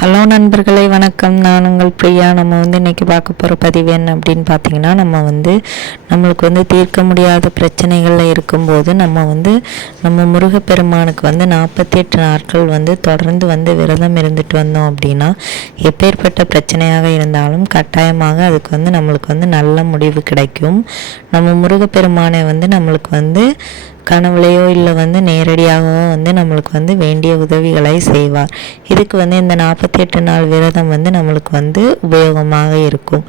Hello. Hello நண்பர்களே வணக்கம். நான் உங்கள் பிரியா. நம்ம வந்து இன்றைக்கி பார்க்க போகிற பதிவு என்ன அப்படின்னு பார்த்தீங்கன்னா நம்ம வந்து நம்மளுக்கு வந்து தீர்க்க முடியாத பிரச்சனைகளில் இருக்கும்போது நம்ம வந்து நம்ம முருகப்பெருமானுக்கு வந்து நாற்பத்தி எட்டு நாட்கள் வந்து தொடர்ந்து வந்து விரதம் இருந்துட்டு வந்தோம் அப்படின்னா எப்பேற்பட்ட பிரச்சனையாக இருந்தாலும் கட்டாயமாக அதுக்கு வந்து நம்மளுக்கு வந்து நல்ல முடிவு கிடைக்கும். நம்ம முருகப்பெருமானை வந்து நம்மளுக்கு வந்து கனவுலையோ இல்லை வந்து நேரடியாகவோ வந்து நம்மளுக்கு வந்து வேண்டிய உதவிகளை செய்வார். இதுக்கு வந்து இந்த நாற்பத்தி எட்டு நாள் விரதம் வந்து நம்மளுக்கு வந்து உபயோகமாக இருக்கும்.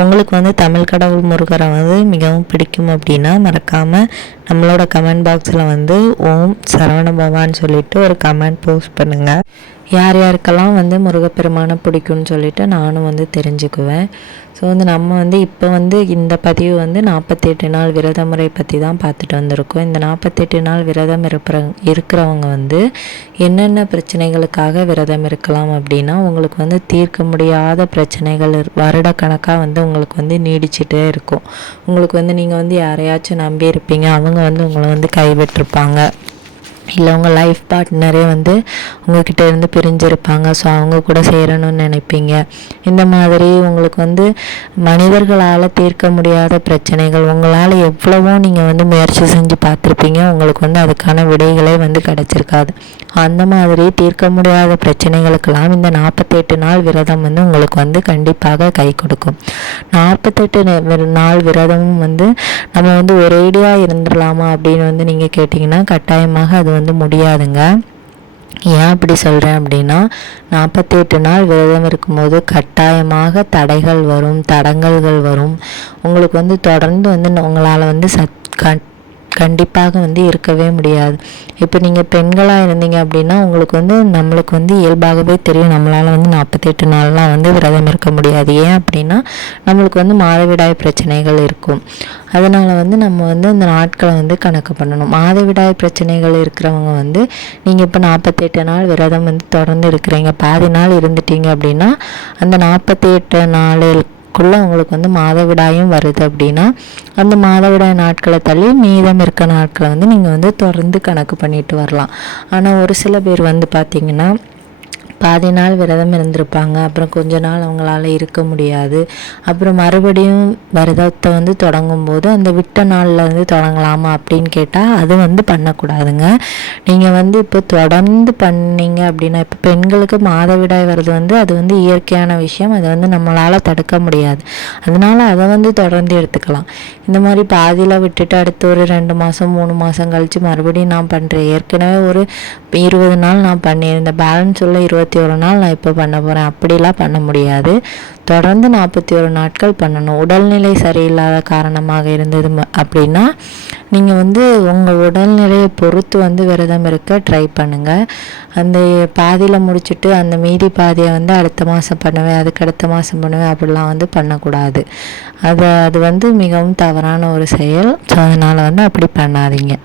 உங்களுக்கு வந்து தமிழ் கடவுள் முருகரை வந்து மிகவும் பிடிக்கும் அப்படின்னா மறக்காமல் நம்மளோட கமெண்ட் பாக்ஸில் வந்து ஓம் சரவண பவான்னு சொல்லிட்டு ஒரு கமெண்ட் போஸ்ட் பண்ணுங்கள் யார் யாருக்கெல்லாம் வந்து முருகப்பெருமானை பிடிக்கும்னு சொல்லிட்டு நானும் வந்து தெரிஞ்சுக்குவேன். ஸோ வந்து நம்ம வந்து இப்போ வந்து இந்த பதிவு வந்து நாற்பத்தெட்டு நாள் விரத முறை பற்றி தான் பார்த்துட்டு வந்திருக்கோம். இந்த நாற்பத்தெட்டு நாள் விரதம் இருப்பிற இருக்கிறவங்க வந்து என்னென்ன பிரச்சனைகளுக்காக விரதம் இருக்கலாம் அப்படின்னா உங்களுக்கு வந்து தீர்க்க முடியாத பிரச்சனைகள் வருடக்கணக்காக வந்து உங்களுக்கு வந்து நீடிச்சிட்டே இருக்கும். உங்களுக்கு வந்து நீங்கள் வந்து யாரையாச்சும் நம்பி இருப்பீங்க அவங்க வந்து உங்களை வந்து கைவிட்டிருப்பாங்க. இல்லை உங்கள் லைஃப் பார்ட்னரே வந்து உங்ககிட்ட இருந்து பிரிஞ்சிருப்பாங்க. ஸோ அவங்க கூட சேரணும்னு நினைப்பீங்க. இந்த மாதிரி உங்களுக்கு வந்து மனிதர்களால் தீர்க்க முடியாத பிரச்சனைகள் உங்களால் எவ்வளவோ நீங்கள் வந்து முயற்சி செஞ்சு பார்த்துருப்பீங்க. உங்களுக்கு வந்து அதுக்கான விடைகளே வந்து கிடச்சிருக்காது. அந்த மாதிரி தீர்க்க முடியாத பிரச்சனைகளுக்கெல்லாம் இந்த நாற்பத்தெட்டு நாள் விரதம் வந்து உங்களுக்கு வந்து கண்டிப்பாக கை கொடுக்கும். நாற்பத்தெட்டு நாள் விரதமும் வந்து நம்ம வந்து ஒரேடியாக இருந்துடலாமா அப்படின்னு வந்து நீங்கள் கேட்டிங்கன்னா கட்டாயமாக அது வந்து வந்து முடியாதுங்க. ஏன் அப்படி சொல்கிறேன் அப்படின்னா நாற்பத்தி எட்டு நாள் விரதம் இருக்கும்போது கட்டாயமாக தடைகள் வரும் தடங்கல்கள் வரும். உங்களுக்கு வந்து தொடர்ந்து வந்து உங்களால் வந்து சத் கட் கண்டிப்பாக வந்து இருக்கவே முடியாது. இப்போ நீங்கள் பெண்களாக இருந்தீங்க அப்படின்னா உங்களுக்கு வந்து நம்மளுக்கு வந்து இயல்பாகவே தெரியும். நம்மளால் வந்து நாற்பத்தெட்டு நாள்லாம் வந்து விரதம் இருக்க முடியாது. ஏன் அப்படின்னா நம்மளுக்கு வந்து மாதவிடாய் பிரச்சனைகள் இருக்கும். அதனால் வந்து நம்ம வந்து அந்த நாட்களை வந்து கணக்கு பண்ணணும். மாதவிடாய் பிரச்சனைகள் இருக்கிறவங்க வந்து நீங்கள் இப்போ நாற்பத்தெட்டு நாள் விரதம் வந்து தொடர்ந்து இருக்கிறீங்க. பாதி நாள் இருந்துட்டீங்க அப்படின்னா அந்த நாற்பத்தி எட்டு நாளில் குள்ளே உங்களுக்கு வந்து மாதவிடாயும் வருது அப்படின்னா அந்த மாதவிடாய் நாட்களை தள்ளி மீதம் இருக்க நாட்களை வந்து நீங்கள் வந்து தொடர்ந்து கணக்கு பண்ணிட்டு வரலாம். ஆனால் ஒரு சில பேர் வந்து பார்த்திங்கன்னா பாதி நாள் விரதம் இருந்திருப்பாங்க. அப்புறம் கொஞ்ச நாள் அவங்களால இருக்க முடியாது. அப்புறம் மறுபடியும் விரதத்தை வந்து தொடங்கும் போது அந்த விட்ட நாளில் வந்து தொடங்கலாமா அப்படின்னு கேட்டால் அது வந்து பண்ணக்கூடாதுங்க. நீங்கள் வந்து இப்போ தொடர்ந்து பண்ணீங்க அப்படின்னா இப்போ பெண்களுக்கு மாதவிடாய் வர்றது வந்து அது வந்து இயற்கையான விஷயம். அதை வந்து நம்மளால் தடுக்க முடியாது. அதனால் அதை வந்து தொடர்ந்து எடுத்துக்கலாம். இந்த மாதிரி பாதியில் விட்டுட்டு அடுத்து ஒரு ரெண்டு மாதம் மூணு மாதம் கழித்து மறுபடியும் நான் பண்ணுறேன் ஏற்கனவே ஒரு இருபது நாள் நான் பண்ணியிருந்தேன். பேலன்ஸ் உள்ள இருபத்தி நாற்பத்தி ஒரு நாள் நான் இப்போ பண்ண போகிறேன் அப்படிலாம் பண்ண முடியாது. தொடர்ந்து நாற்பத்தி ஒரு நாட்கள் பண்ணணும். உடல்நிலை சரியில்லாத காரணமாக இருந்தது அப்படின்னா நீங்கள் வந்து உங்கள் உடல்நிலையை பொறுத்து வந்து விரதம் இருக்க ட்ரை பண்ணுங்கள் அந்த பாதியில் முடிச்சுட்டு அந்த மீதி பாதியை வந்து அடுத்த மாதம் பண்ணுவேன் அதுக்கு அடுத்த மாதம் பண்ணுவேன் அப்படிலாம் வந்து பண்ணக்கூடாது. அதை அது வந்து மிகவும் தவறான ஒரு செயல். ஸோ அதனால் வந்து அப்படி பண்ணாதீங்க.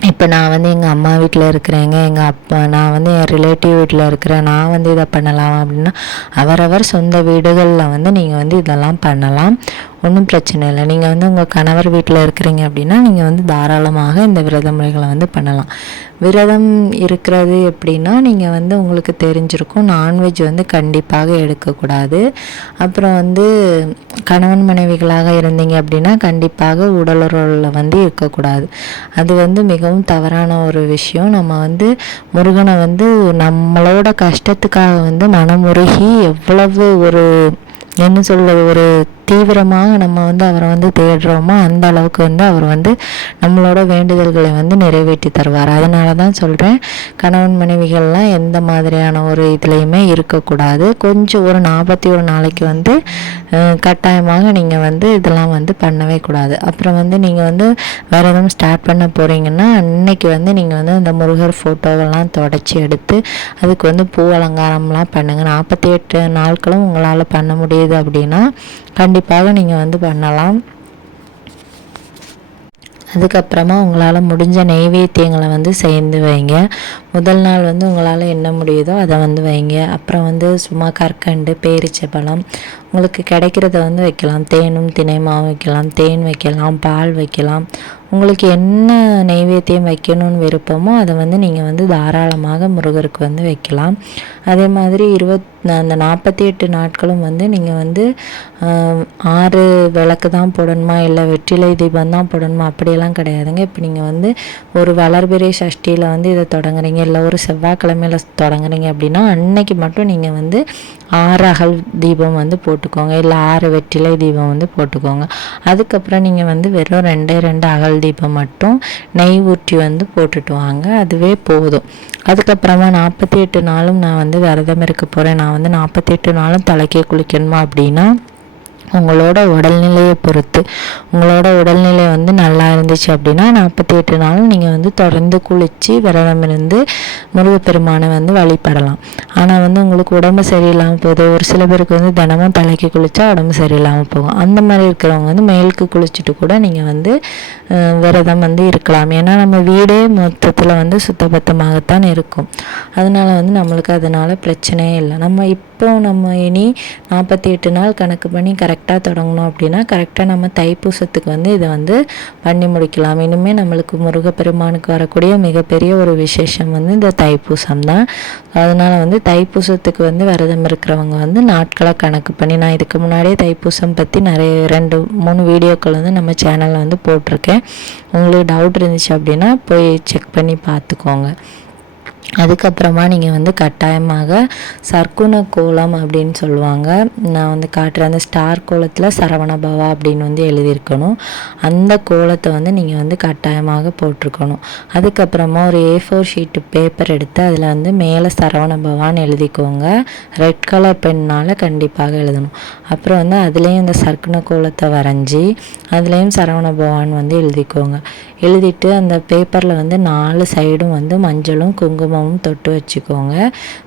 இப்போ நான் வந்து எங்கள் அம்மா வீட்டில் இருக்கிறேங்க. எங்கள் அப்பா நான் வந்து என் ரிலேட்டிவ் வீட்டில் இருக்கிறேன். நான் வந்து இதை பண்ணலாம் அப்படின்னா அவரவர் சொந்த வீடுகளில் வந்து நீங்கள் வந்து இதெல்லாம் பண்ணலாம். ஒன்றும் பிரச்சனை இல்லை. நீங்கள் வந்து உங்கள் கணவர் வீட்டில் இருக்கிறீங்க அப்படின்னா நீங்கள் வந்து தாராளமாக இந்த விரத முறைகளை வந்து பண்ணலாம். விரதம் இருக்கிறது எப்படின்னா நீங்கள் வந்து உங்களுக்கு தெரிஞ்சிருக்கும் நான்வெஜ் வந்து கண்டிப்பாக எடுக்கக்கூடாது. அப்புறம் வந்து கணவன் மனைவிகளாக இருந்தீங்க அப்படின்னா கண்டிப்பாக உடலுறவில் வந்து இருக்கக்கூடாது. அது வந்து மிகவும் தவறான ஒரு விஷயம். நம்ம வந்து முருகனை வந்து நம்மளோட கஷ்டத்துக்காக வந்து மனமுருகி எவ்வளவு ஒரு என்ன சொல்வது ஒரு தீவிரமாக நம்ம வந்து அவரை வந்து தேடுறோமோ அந்த அளவுக்கு வந்து அவர் வந்து நம்மளோட வேண்டுதல்களை வந்து நிறைவேற்றி தருவார். அதனால தான் சொல்கிறேன் கணவன் மனைவிகள்லாம் எந்த மாதிரியான ஒரு இதுலேயுமே இருக்கக்கூடாது. கொஞ்சம் ஒரு நாற்பத்தி ஒரு நாளைக்கு வந்து கட்டாயமாக நீங்கள் வந்து இதெல்லாம் வந்து பண்ணவே கூடாது. அப்புறம் வந்து நீங்கள் வந்து வேறு எதுவும் ஸ்டார்ட் பண்ண போகிறீங்கன்னா அன்னைக்கு வந்து நீங்கள் வந்து அந்த முருகர் ஃபோட்டோவெல்லாம் தொடச்சி எடுத்து அதுக்கு வந்து பூ அலங்காரம்லாம் பண்ணுங்கள் நாற்பத்தி எட்டு நாட்களும் உங்களால் பண்ண முடியுது அப்படின்னா கண்டிப்பாக நீங்கள் வந்து பண்ணலாம். அதுக்கப்புறமா உங்களால் முடிஞ்ச நெய்வேத்தியங்களை வந்து சேர்ந்து வைங்க. முதல் நாள் வந்து உங்களால் என்ன முடியுதோ அதை வந்து வைங்க. அப்புறம் வந்து சும்மா கற்கண்டு பேரிச்சப்பழம் உங்களுக்கு கிடைக்கிறத வந்து வைக்கலாம். தேனும் தினைமாவும் வைக்கலாம் தேன் வைக்கலாம் பால் வைக்கலாம். உங்களுக்கு என்ன நெய்வேத்தியம் வைக்கணும்னு விருப்பமோ அதை வந்து நீங்கள் வந்து தாராளமாக முருகருக்கு வந்து வைக்கலாம். அதே மாதிரி இருபத் அந்த நாற்பத்தி எட்டு நாட்களும் வந்து நீங்கள் வந்து ஆறு விளக்கு தான் போடணுமா? இல்லை வெற்றிலை தீபம் தான் போடணுமா? அப்படியெல்லாம் கிடையாதுங்க. இப்போ நீங்கள் வந்து ஒரு வளர்பிறை சஷ்டியில் வந்து இதை தொடங்குறீங்க இல்லை ஒரு செவ்வாய்க்கிழமையில் தொடங்குறீங்க அப்படின்னா அன்னைக்கு மட்டும் நீங்கள் வந்து ஆறு அகல் தீபம் வந்து போட்டுக்கோங்க. இல்லை ஆறு வெற்றிலை தீபம் வந்து போட்டுக்கோங்க. அதுக்கப்புறம் நீங்கள் வந்து வெறும் ரெண்டே ரெண்டு அகல் தீபம் மட்டும் நெய் ஊற்றி வந்து போட்டுட்டு வாங்க. அதுவே போதும். அதுக்கப்புறமா நாற்பத்தி எட்டு நாளும் நான் வந்து விரதம் இருக்க போகிறேன் நான் வந்து நாற்பத்தி எட்டு நாளும் தலைக்கே குளிக்கணுமா அப்படின்னா உங்களோட உடல்நிலையை பொறுத்து. உங்களோட உடல்நிலை வந்து நல்லா இருந்துச்சு அப்படின்னா நாற்பத்தி எட்டு நாள் நீங்கள் வந்து தொடர்ந்து குளித்து விரதம் இருந்து முருகப்பெருமானை வந்து வழிபடலாம். ஆனால் வந்து உங்களுக்கு உடம்பு சரியில்லாமல் போகுது. ஒரு சில பேருக்கு வந்து தினமும் தலைக்கு குளித்தா உடம்பு சரியில்லாமல் போகும். அந்த மாதிரி இருக்கிறவங்க வந்து மேலுக்கு குளிச்சுட்டு கூட நீங்கள் வந்து விரதம் வந்து இருக்கலாம். ஏன்னா நம்ம வீடே மொத்தத்தில் வந்து சுத்தபத்தமாகத்தான் இருக்கும். அதனால் வந்து நம்மளுக்கு அதனால் பிரச்சனையே இல்லை. நம்ம இப்போ நம்ம இனி நாற்பத்தி எட்டு நாள் கணக்கு பண்ணி கரெக்டாக தொடங்கணும் அப்படின்னா கரெக்டாக நம்ம தைப்பூசத்துக்கு வந்து இதை வந்து பண்ணி முடிக்கலாம். இனிமேல் நம்மளுக்கு முருகப்பெருமானுக்கு வரக்கூடிய மிகப்பெரிய ஒரு விசேஷம் வந்து இந்த தைப்பூசம் தான். அதனால் வந்து தைப்பூசத்துக்கு வந்து விரதம் இருக்கிறவங்க வந்து நாட்களை கணக்கு பண்ணி நான் இதுக்கு முன்னாடியே தைப்பூசம் பற்றி நிறைய ரெண்டு மூணு வீடியோக்கள் வந்து நம்ம சேனலில் வந்து போட்டிருக்கேன். உங்களுக்கு டவுட் இருந்துச்சு அப்படின்னா போய் செக் பண்ணி பார்த்துக்கோங்க. அதுக்கப்புறமா நீங்கள் வந்து கட்டாயமாக சர்க்குண கோலம் அப்படின்னு சொல்லுவாங்க. நான் வந்து காட்டுற அந்த ஸ்டார் கோலத்தில் சரவண பவா அப்படின்னு வந்து எழுதியிருக்கணும். அந்த கோலத்தை வந்து நீங்கள் வந்து கட்டாயமாக போட்டிருக்கணும். அதுக்கப்புறமா ஒரு ஏ ஃபோர் ஷீட்டு பேப்பர் எடுத்து அதில் வந்து மேலே சரவண பவான்னு எழுதிக்கோங்க. ரெட் கலர் பென்னால் கண்டிப்பாக எழுதணும். அப்புறம் வந்து அதுலேயும் இந்த சர்க்குண கோலத்தை வரைஞ்சி அதுலேயும் சரவண பவான் வந்து எழுதிக்கோங்க. எழுதிட்டு அந்த பேப்பரில் வந்து நாலு சைடும் வந்து மஞ்சளும் குங்குமம் குங்குமமும் தொட்டு வச்சுக்கோங்க.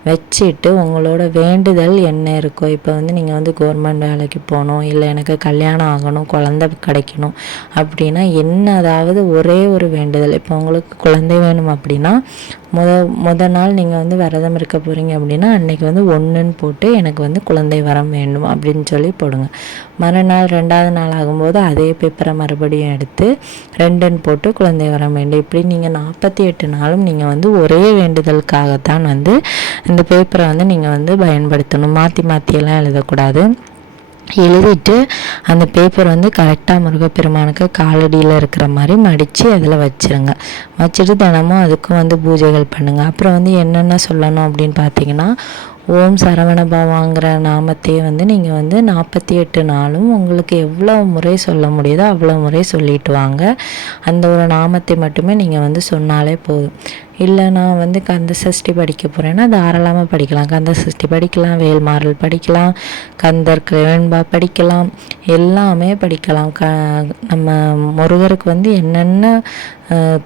வச்சுட்டு உங்களோட வேண்டுதல் என்ன இருக்கோ இப்போ வந்து நீங்கள் வந்து கவர்மெண்ட் வேலைக்கு போகணும் இல்லை எனக்கு கல்யாணம் ஆகணும் குழந்தை கிடைக்கணும் அப்படின்னா என்ன அதாவது ஒரே ஒரு வேண்டுதல். இப்போ உங்களுக்கு குழந்தை வேணும் அப்படின்னா முத முத நாள் நீங்கள் வந்து விரதம் இருக்க போகிறீங்க அப்படின்னா அன்னைக்கு வந்து ஒன்றுன்னு போட்டு எனக்கு வந்து குழந்தை வரம் வேண்டும் அப்படின்னு சொல்லி போடுங்க. மறுநாள் ரெண்டாவது நாள் ஆகும்போது அதே பேப்பரை மறுபடியும் எடுத்து ரெண்டுன்னு போட்டு குழந்தை வரம் வேண்டும். இப்படி நீங்கள் நாற்பத்தி எட்டு நாளும் நீங்கள் வந்து ஒரே தான் வந்து இந்த பேப்பரை வந்து நீங்கள் வந்து பயன்படுத்தணும். மாற்றி மாற்றியெல்லாம் எழுதக்கூடாது. எழுதிட்டு அந்த பேப்பர் வந்து கரெக்டாக முருகப்பெருமானுக்கு காலடியில் இருக்கிற மாதிரி மடித்து அதில் வச்சிருங்க. வச்சுட்டு தினமும் அதுக்கும் வந்து பூஜைகள் பண்ணுங்கள் அப்புறம் வந்து என்னென்ன சொல்லணும் அப்படின்னு பார்த்தீங்கன்னா ஓம் சரவண பவாங்கிற நாமத்தையே வந்து நீங்கள் வந்து நாற்பத்தி எட்டு நாளும் உங்களுக்கு எவ்வளோ முறை சொல்ல முடியுதோ அவ்வளோ முறை சொல்லிட்டு வாங்க. அந்த ஒரு நாமத்தை மட்டுமே நீங்கள் வந்து சொன்னாலே போதும். இல்லை நான் வந்து கந்த சஷ்டி படிக்க போகிறேன்னா தாராளமாக படிக்கலாம். கந்த சஷ்டி படிக்கலாம் வேல்மாறல் படிக்கலாம் கந்தர் கிழன்பா படிக்கலாம் எல்லாமே படிக்கலாம். க நம்ம முருகருக்கு வந்து என்னென்ன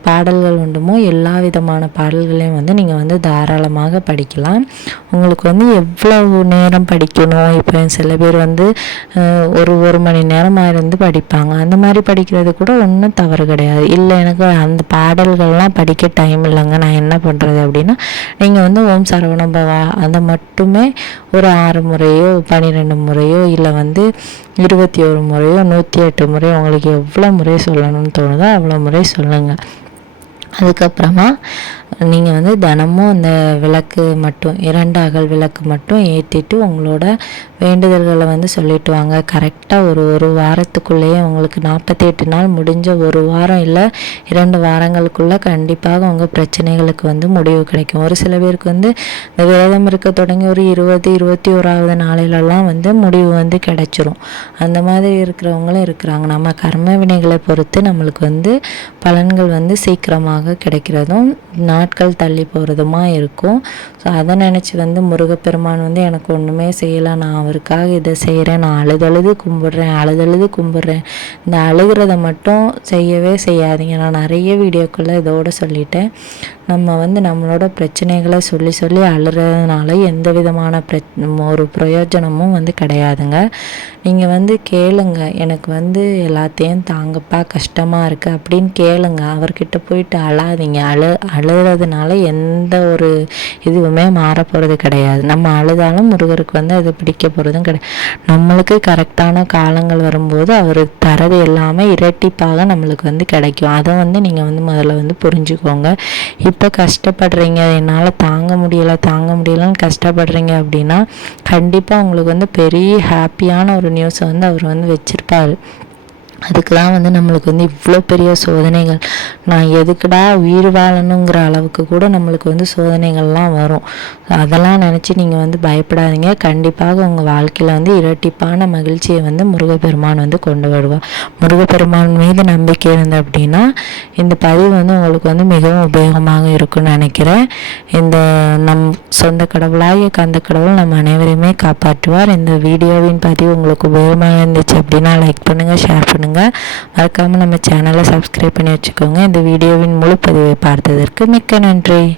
பாடல்கள் உண்டுமோ எல்லா விதமான பாடல்களையும் வந்து நீங்கள் வந்து தாராளமாக படிக்கலாம். உங்களுக்கு வந்து எவ்வளவு நேரம் படிக்கணும்? இப்போ சில பேர் வந்து ஒரு ஒரு மணி நேரமாக இருந்து படிப்பாங்க. அந்த மாதிரி படிக்கிறது கூட ஒன்றும் தவறு கிடையாது. இல்லை எனக்கு அந்த பாடல்கள்லாம் படிக்க டைம் இல்லைங்க. நான் என்ன பண்ணுறது அப்படின்னா நீங்கள் வந்து ஓம் சரவண பவா அதை மட்டுமே ஒரு ஆறு முறையோ பன்னிரெண்டு முறையோ இல்லை வந்து இருபத்தி ஒரு முறையோ நூற்றி எட்டு முறையோ உங்களுக்கு எவ்வளோ முறை சொல்லணும்னு தோணுதோ அவ்வளோ முறை சொல்லுங்கள் அதுக்கப்புறமா நீங்கள் வந்து தினமும் அந்த விளக்கு மட்டும் இரண்டு அகல் விளக்கு மட்டும் ஏற்றிட்டு உங்களோட வேண்டுதல்களை வந்து சொல்லிட்டு வாங்க. கரெக்டாக ஒரு ஒரு வாரத்துக்குள்ளேயே உங்களுக்கு நாற்பத்தி எட்டு நாள் முடிஞ்ச ஒரு வாரம் இல்லை இரண்டு வாரங்களுக்குள்ளே கண்டிப்பாக உங்கள் பிரச்சனைகளுக்கு வந்து முடிவு கிடைக்கும். ஒரு சில பேருக்கு வந்து இந்த விரதம் இருக்க தொடங்கி ஒரு இருபது இருபத்தி ஓராவது நாளிலெல்லாம் வந்து முடிவு வந்து கிடைச்சிரும். அந்த மாதிரி இருக்கிறவங்களும் இருக்கிறாங்க. நம்ம கர்ம வினைகளை பொறுத்து நம்மளுக்கு வந்து பலன்கள் வந்து சீக்கிரமாக கிடைக்கிறதும் நான் நாட்கள் தள்ளி போகிறதுமா இருக்கும். ஸோ அதை நினச்சி வந்து முருகப்பெருமான் வந்து எனக்கு ஒன்றுமே செய்யலை. நான் அவருக்காக இதை செய்கிறேன் நான் அழுதழுது கும்பிட்றேன். அழுதழுது கும்பிட்றேன். இந்த அழுகிறத மட்டும் செய்யவே செய்யாதீங்க. நான் நிறைய வீடியோக்குள்ளே இதோடு சொல்லிட்டேன். நம்ம வந்து நம்மளோட பிரச்சனைகளை சொல்லி சொல்லி அழுறதுனால எந்த விதமான பிர ஒரு பிரயோஜனமும் வந்து கிடையாதுங்க. நீங்கள் வந்து கேளுங்க. எனக்கு வந்து எல்லாத்தையும் தாங்கப்பா கஷ்டமாக இருக்குது அப்படின்னு கேளுங்க. அவர்கிட்ட போயிட்டு அழாதீங்க. அழு அழுகிறதுனால எந்த ஒரு இது எதுவுமே மாறப்போகிறது கிடையாது. நம்ம அழுதாலும் முருகருக்கு வந்து அது பிடிக்க போகிறதும் கிடையாது நம்மளுக்கு கரெக்டான காலங்கள் வரும்போது அவர் தரது எல்லாமே இரட்டிப்பாக நம்மளுக்கு வந்து கிடைக்கும். அதை வந்து நீங்கள் வந்து முதல்ல வந்து புரிஞ்சுக்கோங்க. இப்போ கஷ்டப்படுறீங்க என்னால் தாங்க முடியலை தாங்க முடியலன்னு கஷ்டப்படுறீங்க அப்படின்னா கண்டிப்பாக உங்களுக்கு வந்து பெரிய ஹாப்பியான ஒரு நியூஸை வந்து அவர் வந்து வச்சுருப்பார். அதுக்கெலாம் வந்து நம்மளுக்கு வந்து இவ்வளோ பெரிய சோதனைகள். நான் எதுக்குடா உயிர் வாழணுங்கிற அளவுக்கு கூட நம்மளுக்கு வந்து சோதனைகள்லாம் வரும். அதெல்லாம் நினச்சி நீங்கள் வந்து பயப்படாதீங்க. கண்டிப்பாக உங்கள் வாழ்க்கையில் வந்து இரட்டிப்பான மகிழ்ச்சியை வந்து முருகப்பெருமான் வந்து கொண்டு வருவார். முருகப்பெருமான் மீது நம்பிக்கை இருந்தது அப்படின்னா இந்த பதிவு வந்து உங்களுக்கு வந்து மிகவும் உபயோகமாக இருக்கும்னு நினைக்கிறேன். இந்த நம் சொந்த கடவுளாகிய கந்த கடவுள் நம்ம அனைவரையுமே காப்பாற்றுவார். இந்த வீடியோவின் பதிவு உங்களுக்கு உபயோகமாக இருந்துச்சு அப்படின்னா லைக் பண்ணுங்கள் ஷேர் பண்ணுங்கள் மறக்காமல் நம்ம சேனலை சப்ஸ்கிரைப் பண்ணி வச்சுக்கோங்க. இந்த வீடியோவின் முழு பதிவை பார்த்ததற்கு மிக்க நன்றி.